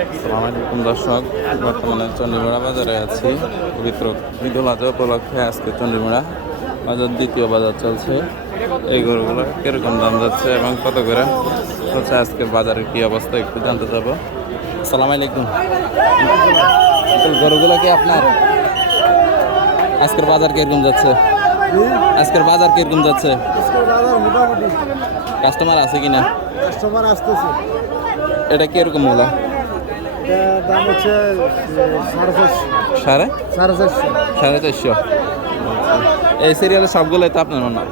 আসসালামু আলাইকুম দর্শক, বর্তমানে চন্ডীমুড়া বাজারে আছি। পবিত্র ঈদুল আজহা উপলক্ষে আজকে চন্ডীমুড়া বাজার দ্বিতীয় বাজার চলছে। এই গরুগুলো কিরকম দাম যাচ্ছে এবং কত করে হচ্ছে আজকের বাজারের কি অবস্থা একটু জানতে যাবো। আসসালামু আলাইকুম। গরুগুলো কি আপনার? আজকের বাজার কিরকম যাচ্ছে? আজকের বাজার কিরকম যাচ্ছে? কাস্টমার আছে কিনা? কাস্টমার আসতেছে। এটা কিরকম হলো? দাম হচ্ছে সাড়ে 450। এই সিরিয়ালের সবগুলোই তো আপনার মনে হয়?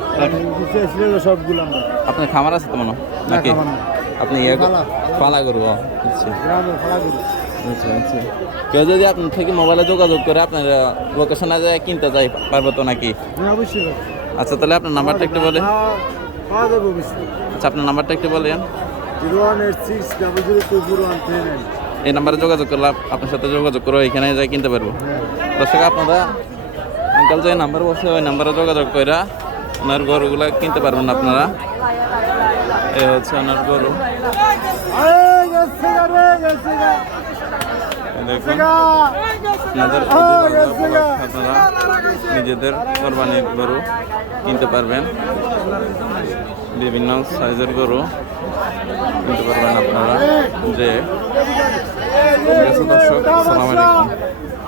সবগুলো আপনার খামার আছে তো মনে হয় নাকি? আপনি পালা করবো? আচ্ছা আচ্ছা। কেউ যদি আপনার থেকে মোবাইলে যোগাযোগ করে আপনার লোকেশনে যায় কিনতে যাই পারবো তো নাকি? অবশ্যই। আচ্ছা, তাহলে আপনার নাম্বারটা একটু বলে। পাওয়া যাবে অবশ্যই। আচ্ছা, আপনার নাম্বারটা একটু বলেন। 0186002439। এই নাম্বারে যোগাযোগ করলে আপনার সাথে যোগাযোগ করে এখানে যাই কিনতে পারবো। দর্শক, আপনারা আঙ্কাল যে নাম্বার বলছে ওই নাম্বারে যোগাযোগ করে ওনার গরুগুলা কিনতে পারবেন আপনারা। এই হচ্ছে ওনার গরু। দেখুন, আপনাদের আপনারা নিজেদের কোরবানির গরু কিনতে পারবেন। বিভিন্ন সাইজের গরু কিনতে পারবেন আপনারা। যে দর্শক, আসসালামু আলাইকুম।